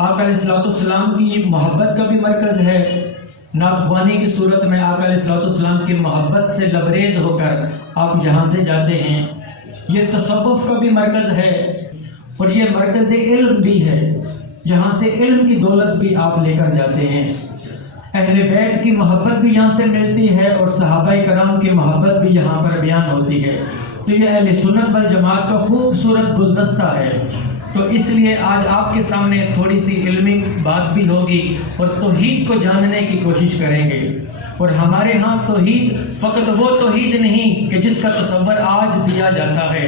آقا علیہ السلام کی محبت کا بھی مرکز ہے۔ نعت خوانی کی صورت میں آقا علیہ السلام کی محبت سے لبریز ہو کر آپ یہاں سے جاتے ہیں۔ یہ تصوف کا بھی مرکز ہے اور یہ مرکز علم بھی ہے، یہاں سے علم کی دولت بھی آپ لے کر جاتے ہیں۔ اہل بیت کی محبت بھی یہاں سے ملتی ہے اور صحابہ کرام کی محبت بھی یہاں پر بیان ہوتی ہے۔ تو یہ اہل سنت والجماعت کا خوبصورت گلدستہ ہے۔ تو اس لیے آج آپ کے سامنے تھوڑی سی علمی بات بھی ہوگی اور توحید کو جاننے کی کوشش کریں گے۔ اور ہمارے ہاں توحید فقط وہ توحید نہیں کہ جس کا تصور آج دیا جاتا ہے۔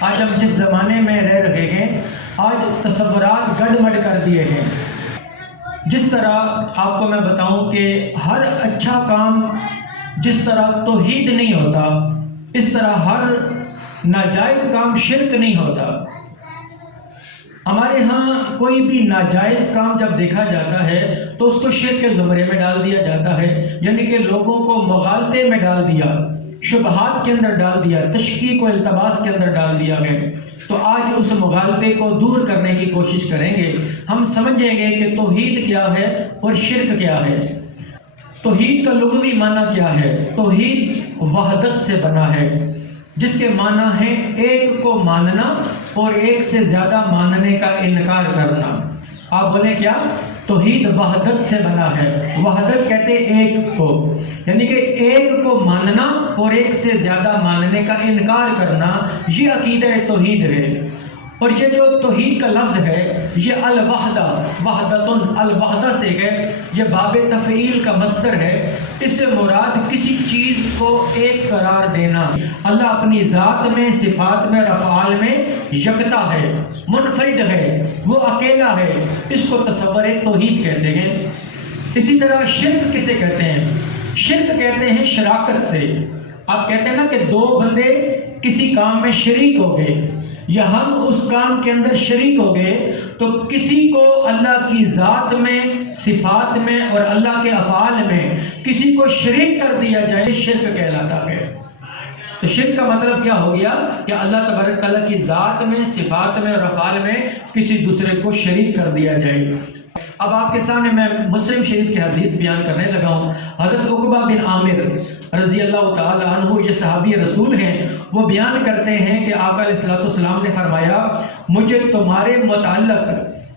آج ہم جس زمانے میں رہ رہے ہیں، آج تصورات گڑبڑ کر دیے ہیں۔ جس طرح آپ کو میں بتاؤں کہ ہر اچھا کام جس طرح توحید نہیں ہوتا، اس طرح ہر ناجائز کام شرک نہیں ہوتا۔ ہمارے ہاں کوئی بھی ناجائز کام جب دیکھا جاتا ہے تو اس کو شرک کے زمرے میں ڈال دیا جاتا ہے، یعنی کہ لوگوں کو مغالطے میں ڈال دیا، شبہات کے اندر ڈال دیا، تشکیک و التباس کے اندر ڈال دیا گیا۔ تو آج اس مغالطے کو دور کرنے کی کوشش کریں گے، ہم سمجھیں گے کہ توحید کیا ہے اور شرک کیا ہے۔ توحید کا لغوی معنی کیا ہے؟ توحید وحدت سے بنا ہے، جس کے معنی ہے ایک کو ماننا اور ایک سے زیادہ ماننے کا انکار کرنا۔ آپ بولیں کیا؟ توحید وحدت سے بنا ہے۔ وحدت کہتے ہیں ایک کو، یعنی کہ ایک کو ماننا اور ایک سے زیادہ ماننے کا انکار کرنا، یہ عقیدہ توحید ہے۔ اور یہ جو توحید کا لفظ ہے، یہ الوحدہ، وحدتن، الوحدہ سے ہے، یہ باب تفعیل کا مصدر ہے۔ اس سے مراد کسی چیز کو ایک قرار دینا۔ اللہ اپنی ذات میں، صفات میں، افعال میں یکتا ہے، منفرد ہے، وہ اکیلا ہے۔ اس کو تصور توحید کہتے ہیں۔ اسی طرح شرک کسے کہتے ہیں؟ شرک کہتے ہیں شراکت سے۔ آپ کہتے ہیں نا کہ دو بندے کسی کام میں شریک ہو گئے، یا ہم اس کام کے اندر شریک ہو گئے، تو کسی کو اللہ کی ذات میں، صفات میں اور اللہ کے افعال میں کسی کو شریک کر دیا جائے، شرک کہلاتا ہے۔ تو شرک کا مطلب کیا ہو گیا کہ اللہ تبارک تعالیٰ کی ذات میں، صفات میں اور افعال میں کسی دوسرے کو شریک کر دیا جائے۔ اب آپ کے سامنے میں مسلم شریف کی حدیث بیان کرنے لگا ہوں۔ حضرت عقبہ بن عامر رضی اللہ تعالی عنہ، یہ صحابی رسول ہیں، وہ بیان کرتے ہیں کہ آقا علیہ السلام نے فرمایا، مجھے تمہارے متعلق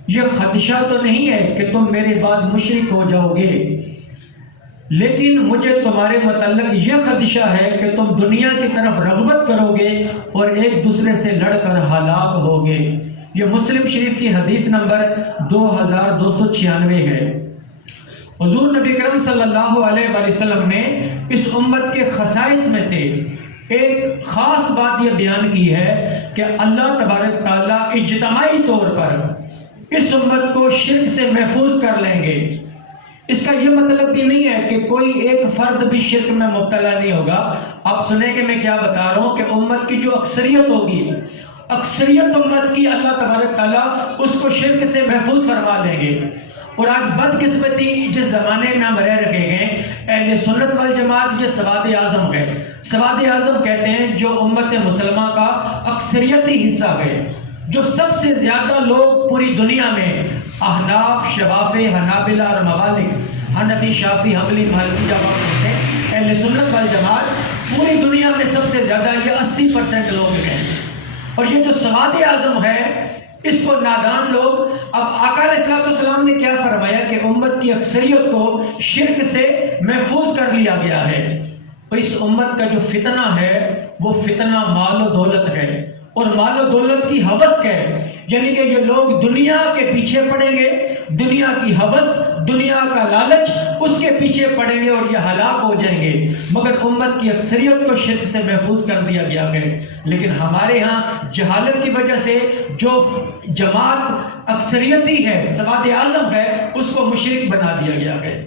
یہ خدشہ تو نہیں ہے کہ تم میرے بعد مشرک ہو جاؤ گے، لیکن مجھے تمہارے متعلق یہ خدشہ ہے کہ تم دنیا کی طرف رغبت کرو گے اور ایک دوسرے سے لڑ کر ہلاک ہوگے۔ یہ مسلم شریف کی حدیث نمبر 2296 ہے۔ حضور نبی کرم صلی اللہ علیہ وآلہ وسلم نے اس امت کے خصائص میں سے ایک خاص بات یہ بیان کی ہے کہ اللہ تبارک تعالیٰ اجتماعی طور پر اس امت کو شرک سے محفوظ کر لیں گے۔ اس کا یہ مطلب بھی نہیں ہے کہ کوئی ایک فرد بھی شرک میں مبتلا نہیں ہوگا۔ آپ سنیں کہ میں کیا بتا رہا ہوں کہ امت کی جو اکثریت ہوگی، اکثریت امت کی اللہ تبارک تعالیٰ اس کو شرک سے محفوظ فرما لیں گے۔ اور آج بدقسمتی جس زمانے میں ہم رہ رہے ہیں، اہل سنت والجماعت یہ سواد اعظم ہے۔ سواد اعظم کہتے ہیں جو امت مسلمہ کا اکثریتی حصہ ہے، جو سب سے زیادہ لوگ پوری دنیا میں، احناف، شوافی، حنابلہ اور موالک، حنفی، شافعی، حنبلی، مالکی جب آپ سنتے ہیں، اہل سنت والجماعت پوری دنیا میں سب سے زیادہ یہ 80% لوگ ہیں۔ اور یہ جو سواد اعظم ہے، اس کو نادان لوگ، اب آقا علیہ السلام نے کیا فرمایا کہ امت کی اکثریت کو شرک سے محفوظ کر لیا گیا ہے۔ تو اس امت کا جو فتنہ ہے وہ فتنہ مال و دولت ہے، اور مال و دولت کی ہوس ہے، یعنی کہ یہ لوگ دنیا کے پیچھے پڑیں گے، دنیا کی ہوس، دنیا کا لالچ، اس کے پیچھے پڑیں گے اور یہ ہلاک ہو جائیں گے۔ مگر امت کی اکثریت کو شرک سے محفوظ کر دیا گیا ہے۔ لیکن ہمارے ہاں جہالت کی وجہ سے جو جماعت اکثریتی ہے، سواد اعظم ہے، اس کو مشرک بنا دیا گیا ہے۔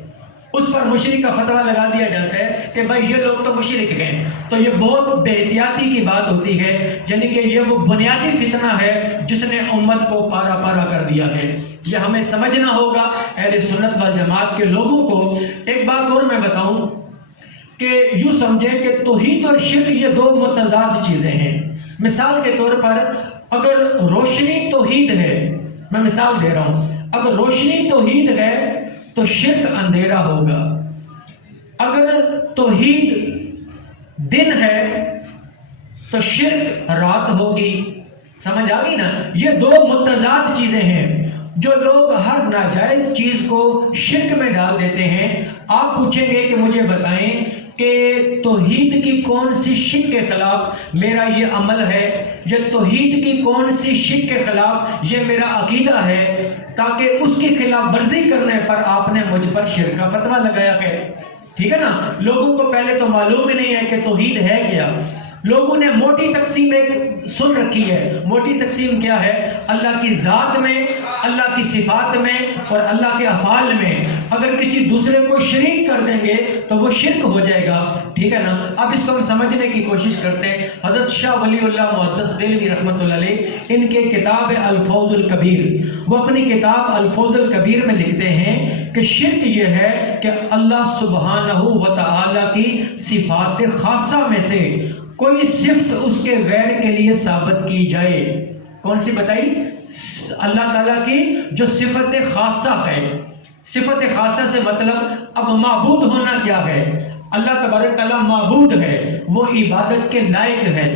اس پر مشرک کا فتویٰ لگا دیا جاتا ہے کہ بھائی یہ لوگ تو مشرک ہیں۔ تو یہ بہت بے احتیاطی کی بات ہوتی ہے، یعنی کہ یہ وہ بنیادی فتنہ ہے جس نے امت کو پارا پارا کر دیا ہے۔ یہ ہمیں سمجھنا ہوگا اہل سنت والجماعت کے لوگوں کو۔ ایک بات اور میں بتاؤں کہ یوں سمجھیں کہ توحید اور شرک یہ دو متضاد چیزیں ہیں۔ مثال کے طور پر اگر روشنی توحید ہے، میں مثال دے رہا ہوں، اگر روشنی توحید ہے تو شرک اندھیرا ہوگا، اگر توحید دن ہے تو شرک رات ہوگی۔ سمجھ آ گئی نا؟ یہ دو متضاد چیزیں ہیں۔ جو لوگ ہر ناجائز چیز کو شرک میں ڈال دیتے ہیں، آپ پوچھیں گے کہ مجھے بتائیں کہ توحید کی کون سی شرک کے خلاف میرا یہ عمل ہے، یا توحید کی کون سی شرک کے خلاف یہ میرا عقیدہ ہے، تاکہ اس کی خلاف ورزی کرنے پر آپ نے مجھ پر شرک کا فتویٰ لگایا ہے۔ ٹھیک ہے نا؟ لوگوں کو پہلے تو معلوم ہی نہیں ہے کہ توحید ہے کیا۔ لوگوں نے موٹی تقسیم ایک سن رکھی ہے۔ موٹی تقسیم کیا ہے؟ اللہ کی ذات میں، اللہ کی صفات میں اور اللہ کے افعال میں اگر کسی دوسرے کو شریک کر دیں گے تو وہ شرک ہو جائے گا۔ ٹھیک ہے نا؟ اب اس کو ہم سمجھنے کی کوشش کرتے ہیں۔ حضرت شاہ ولی اللہ محدث دہلوی رحمۃ اللہ علیہ، ان کے کتاب الفوز الکبیر، وہ اپنی کتاب الفوز الکبیر میں لکھتے ہیں کہ شرک یہ ہے کہ اللہ سبحانہ و تعالی کی صفات خاصہ میں سے کوئی صفت اس کے غیر کے لیے ثابت کی جائے۔ کون سی بتائی؟ اللہ تعالیٰ کی جو صفت خاصہ ہے۔ صفت خاصہ سے مطلب اب معبود ہونا کیا ہے؟ اللہ تبارک تعالیٰ معبود ہے، وہ عبادت کے لائق ہے۔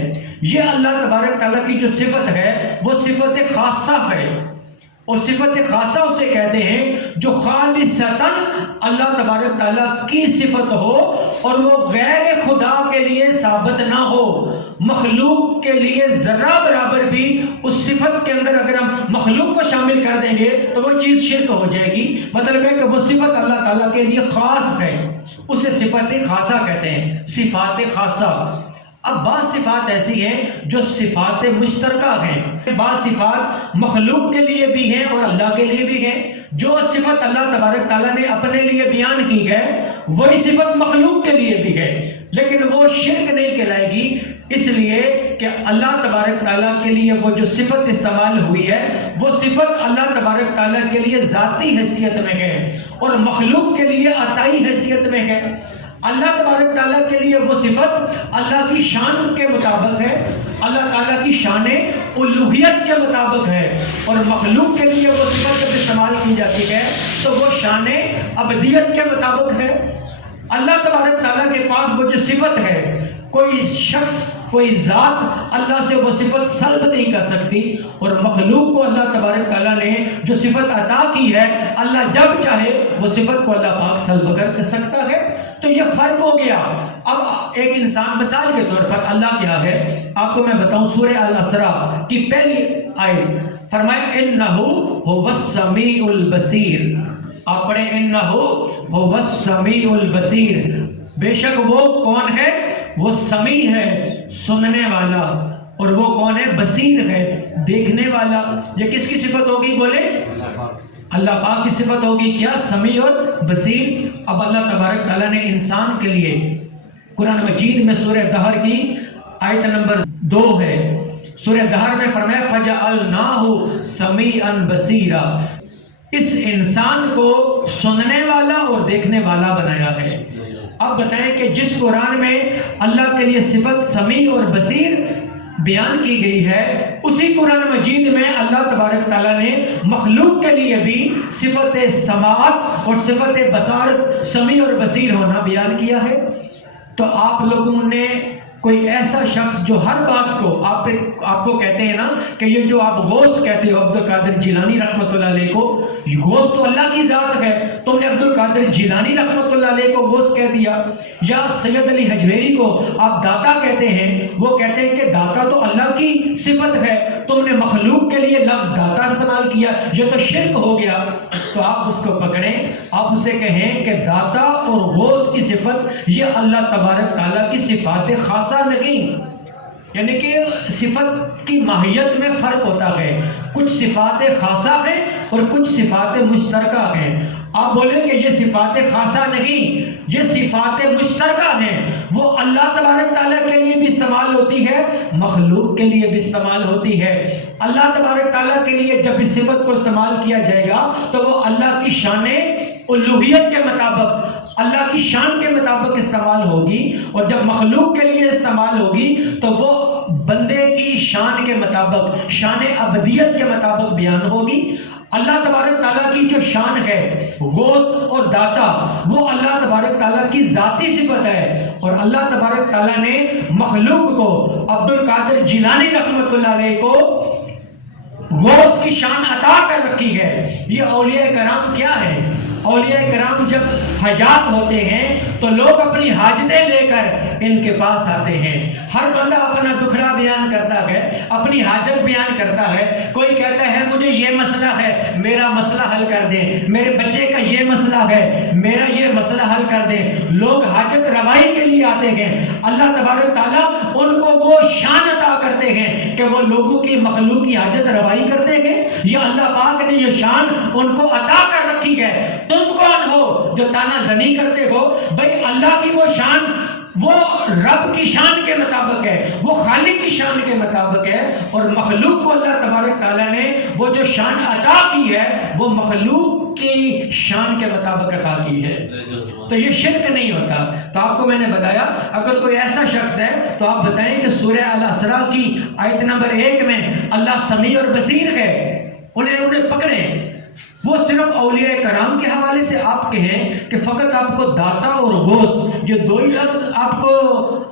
یہ اللہ تبارک تعالیٰ کی جو صفت ہے وہ صفت خاصہ ہے، اور صفت خاصہ اسے کہتے ہیں جو خالصتاً اللہ تبارک تعالیٰ کی صفت ہو اور وہ غیر خدا کے لیے ثابت نہ ہو۔ مخلوق کے لیے ذرہ برابر بھی اس صفت کے اندر اگر ہم مخلوق کو شامل کر دیں گے تو وہ چیز شرک ہو جائے گی۔ مطلب ہے کہ وہ صفت اللہ تعالیٰ کے لیے خاص ہے، اسے صفت خاصہ کہتے ہیں، صفات خاصہ۔ اب بعض صفات ایسی ہیں جو صفات مشترکہ ہیں، بعض صفات مخلوق کے لیے بھی ہیں اور اللہ کے لیے بھی ہیں۔ جو صفت اللہ تبارک تعالیٰ نے اپنے لیے بیان کی ہے وہی صفت مخلوق کے لیے بھی ہے، لیکن وہ شرک نہیں کہلائے گی، اس لیے کہ اللہ تبارک تعالیٰ کے لیے وہ جو صفت استعمال ہوئی ہے وہ صفت اللہ تبارک تعالیٰ کے لیے ذاتی حیثیت میں ہے اور مخلوق کے لیے عطائی حیثیت میں ہے۔ اللہ تبارک تعالیٰ کے لیے وہ صفت اللہ کی شان کے مطابق ہے، اللہ تعالیٰ کی شان الوہیت کے مطابق ہے، اور مخلوق کے لیے وہ صفت جب استعمال کی جاتی ہے تو وہ شان عبدیت کے مطابق ہے۔ اللہ تبارک تعالیٰ کے پاس وہ جو صفت ہے، کوئی شخص، کوئی ذات اللہ سے وہ صفت سلب نہیں کر سکتی، اور مخلوق کو اللہ تبارک تعالیٰ نے جو صفت عطا کی ہے اللہ جب چاہے وہ صفت کو اللہ پاک سلب کر سکتا ہے۔ تو یہ فرق ہو گیا۔ اب ایک انسان، مثال کے طور پر اللہ کیا ہے آپ کو میں بتاؤں، سورہ الاسراء کی پہلی آیت فرمایا انہ هو السمیع البصیر۔ آپ پڑھیں انہ هو السمیع البصیر، بے شک وہ کون ہے؟ وہ سمیع ہے، سننے والا، اور وہ کون ہے؟ بصیر ہے، دیکھنے والا۔ یہ کس کی صفت ہوگی؟ بولے اللہ پاک کی صفت ہوگی، کیا؟ سمیع اور بصیر۔ اب اللہ تبارک تعالیٰ نے انسان کے لیے قرآن مجید میں سورہ دہر کی آیت نمبر 2 ہے، سورہ دہر میں فرمایا فَجَعَلْنَاهُ سَمِيعًا بَصِيرًا، اس انسان کو سننے والا اور دیکھنے والا بنایا ہے۔ اب بتائیں کہ جس قرآن میں اللہ کے لیے صفت سمیع اور بصیر بیان کی گئی ہے، اسی قرآن مجید میں اللہ تبارک تعالیٰ نے مخلوق کے لیے بھی صفت سماعت اور صفت بصارت، سمیع اور بصیر ہونا بیان کیا ہے۔ تو آپ لوگوں نے کوئی ایسا شخص جو ہر بات کو آپ کو کہتے ہیں نا کہ یہ جو آپ غوث کہتے ہو عبد القادر جیلانی رحمۃ اللہ علیہ کو، غوث تو اللہ کی ذات ہے، تم نے عبد القادر جیلانی رحمۃ اللہ علیہ کو غوث کہہ دیا۔ یا سید علی حجویری کو آپ داتا کہتے ہیں، وہ کہتے ہیں کہ داتا تو اللہ کی صفت ہے، تم نے مخلوق کے لیے لفظ داتا استعمال کیا، یہ تو شرک ہو گیا۔ تو آپ اس کو پکڑیں، آپ اسے کہیں کہ داتا اور غوث کی صفت یہ اللہ تبارک تعالیٰ کی صفات خاصہ نہیں، یعنی کہ صفت کی ماہیت میں فرق ہوتا ہے، کچھ صفات خاصہ ہیں اور کچھ صفات مشترکہ ہیں۔ آپ بولیں کہ یہ صفات خاصہ نہیں، یہ صفات مشترکہ ہیں، وہ اللہ تبارک تعالیٰ کے لیے بھی استعمال ہوتی ہے، مخلوق کے لیے بھی استعمال ہوتی ہے۔ اللہ تبارک تعالیٰ کے لیے جب اس صفت کو استعمال کیا جائے گا تو وہ اللہ کی شان الوہیت کے مطابق، اللہ کی شان کے مطابق استعمال ہوگی، اور جب مخلوق کے لیے استعمال ہوگی تو وہ بندے کی شان کے مطابق، شان ابدیت کے مطابق بیان ہوگی۔ اللہ تبارک تعالیٰ کی جو شان ہے غوث اور داتا، وہ اللہ تبارک تعالیٰ کی ذاتی صفت ہے، اور اللہ تبارک تعالیٰ نے مخلوق کو، عبد القادر جیلانی رحمۃ اللہ علیہ کو غوث کی شان عطا کر رکھی ہے۔ یہ اولیاء کرام کیا ہے؟ اولیاء کرام جب حاجات ہوتے ہیں تو لوگ اپنی حاجتیں لے کر ان کے پاس آتے ہیں۔ ہر بندہ اپنا دکھڑا بیان کرتا ہے، اپنی حاجت بیان کرتا ہے۔ کوئی کہتا ہے مجھے یہ مسئلہ ہے، میرا مسئلہ حل کر دیں، میرے بچے کا یہ مسئلہ ہے، میرا یہ مسئلہ حل کر دیں۔ لوگ حاجت روائی کے لیے آتے ہیں۔ اللہ تبارک تعالیٰ ان کو وہ شان عطا کرتے ہیں کہ وہ لوگوں کی، مخلوق کی حاجت روائی کرتے ہیں۔ یہ اللہ پاک نے یہ شان ان کو عطا کر رکھی ہے۔ تم کون ہو جو تانا زنی کرتے ہو؟ بھئی اللہ کی وہ شان، وہ رب کی شان کے مطابق ہے، وہ خالق کی شان کے مطابق ہے، اور مخلوق کو اللہ تبارک تعالیٰ نے وہ جو شان عطا کی ہے وہ مخلوق کی شان کے مطابق عطا کی ہے۔ تو یہ شرک نہیں ہوتا۔ تو آپ کو میں نے بتایا، اگر کوئی ایسا شخص ہے تو آپ بتائیں کہ سورہ الاسراء کی آیت نمبر 1 میں اللہ سمیع اور بصیر ہے، انہیں پکڑیں۔ وہ صرف اولیاء کرام کے حوالے سے آپ کہیں کہ فقط آپ کو داتا اور غوث یہ دو ہی لفظ آپ کو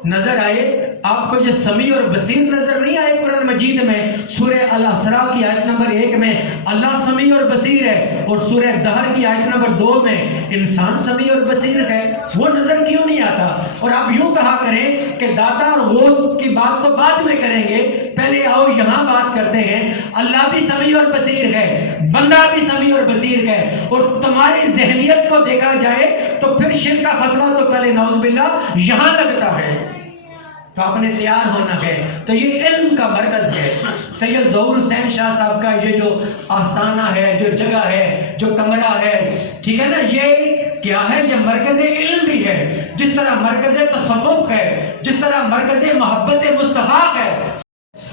نظر آئے، آپ کو یہ سمیع اور بصیر نظر نہیں آئے قرآن مجید میں؟ سورہ الاسراء کی آیت نمبر 1 میں اللہ سمیع اور بصیر ہے، اور سورہ دہر کی آیت نمبر 2 میں انسان سمیع اور بصیر ہے۔ وہ نظر کیوں نہیں آتا؟ اور آپ یوں کہا کریں کہ داتا اور غوث کی بات تو بعد میں کریں گے، پہلے آؤ یہاں بات کرتے ہیں۔ اللہ بھی سمیع اور بصیر ہے، بندہ بھی سمیع اور بصیر ہے، اور تمہاری ذہنیت کو دیکھا جائے تو پھر شرک کا فتویٰ تو پہلے نعوذ باللہ یہاں لگتا ہے۔ تو آپ نے تیار ہونا ہے۔ تو یہ علم کا مرکز ہے۔ سید ظہور حسین شاہ صاحب کا یہ جو آستانہ ہے، جو جگہ ہے، جو کمرہ ہے، ٹھیک ہے نا، یہ کیا ہے؟ یہ مرکز علم بھی ہے۔ جس طرح مرکز تصوف ہے، جس طرح مرکز محبت مصطفیٰ ہے۔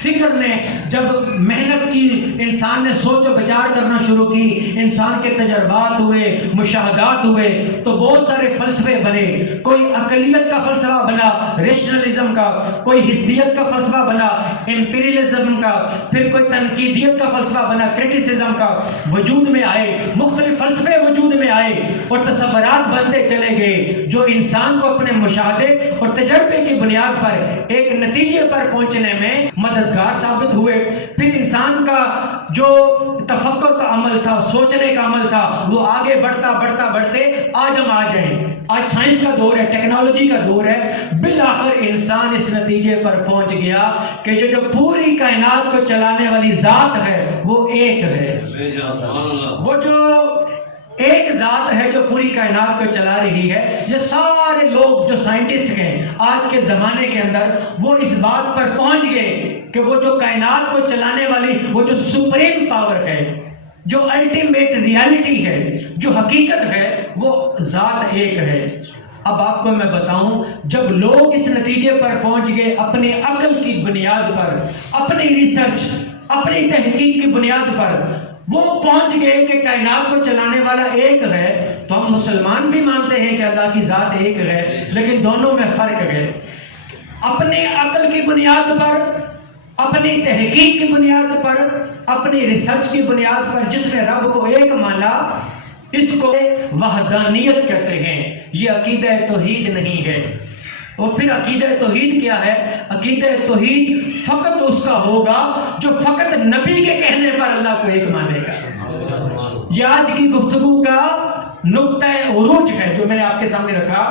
فکر نے جب محنت کی، انسان نے سوچ و بچار کرنا شروع کی، انسان کے تجربات ہوئے، مشاہدات ہوئے، تو بہت سارے فلسفے بنے۔ کوئی عقلیت کا فلسفہ بنا، ریشنلزم کا، کوئی حسیت کا فلسفہ بنا، امپیریلزم کا، پھر کوئی تنقیدیت کا فلسفہ بنا، کرٹیسزم کا، وجود میں آئے، مختلف فلسفے وجود میں آئے، اور تصورات بنتے چلے گئے جو انسان کو اپنے مشاہدے اور تجربے کی بنیاد پر ایک نتیجے پر پہنچنے میں مددگار ثابت ہوئے۔ پھر انسان کا جو تفکر کا عمل تھا، سوچنے کا عمل تھا، وہ آگے بڑھتے آج ہم آ جائیں۔ آج سائنس کا دور ہے، ٹیکنالوجی کا دور ہے۔ بالآخر انسان اس نتیجے پر پہنچ گیا کہ جو پوری کائنات کو چلانے والی ذات ہے وہ ایک ہے۔ وہ جو ایک ذات ہے جو پوری کائنات کو چلا رہی ہے۔ یہ سارے لوگ جو سائنٹسٹ ہیں آج کے زمانے کے اندر، وہ اس بات پر پہنچ گئے کہ وہ جو کائنات کو چلانے والی، وہ جو سپریم پاور ہے، جو الٹیمیٹ ریالٹی ہے، جو حقیقت ہے، وہ ذات ایک ہے۔ اب آپ کو میں بتاؤں، جب لوگ اس نتیجے پر پہنچ گئے اپنی عقل کی بنیاد پر، اپنی ریسرچ، اپنی تحقیق کی بنیاد پر، وہ پہنچ گئے کہ کائنات کو چلانے والا ایک ہے، تو ہم مسلمان بھی مانتے ہیں کہ اللہ کی ذات ایک ہے، لیکن دونوں میں فرق ہے۔ اپنی عقل کی بنیاد پر، اپنی تحقیق کی بنیاد پر، اپنی ریسرچ کی بنیاد پر جس نے رب کو ایک مانا، اس کو وحدانیت کہتے ہیں۔ یہ عقیدہ توحید نہیں ہے۔ اور پھر عقیدہ توحید کیا ہے؟ عقیدہ توحید فقط اس کا ہوگا جو فقط نبی کے کہنے پر اللہ کو ایک مانے گا۔ یہ آج کی گفتگو کا نقطہ عروج ہے جو میں نے آپ کے سامنے رکھا۔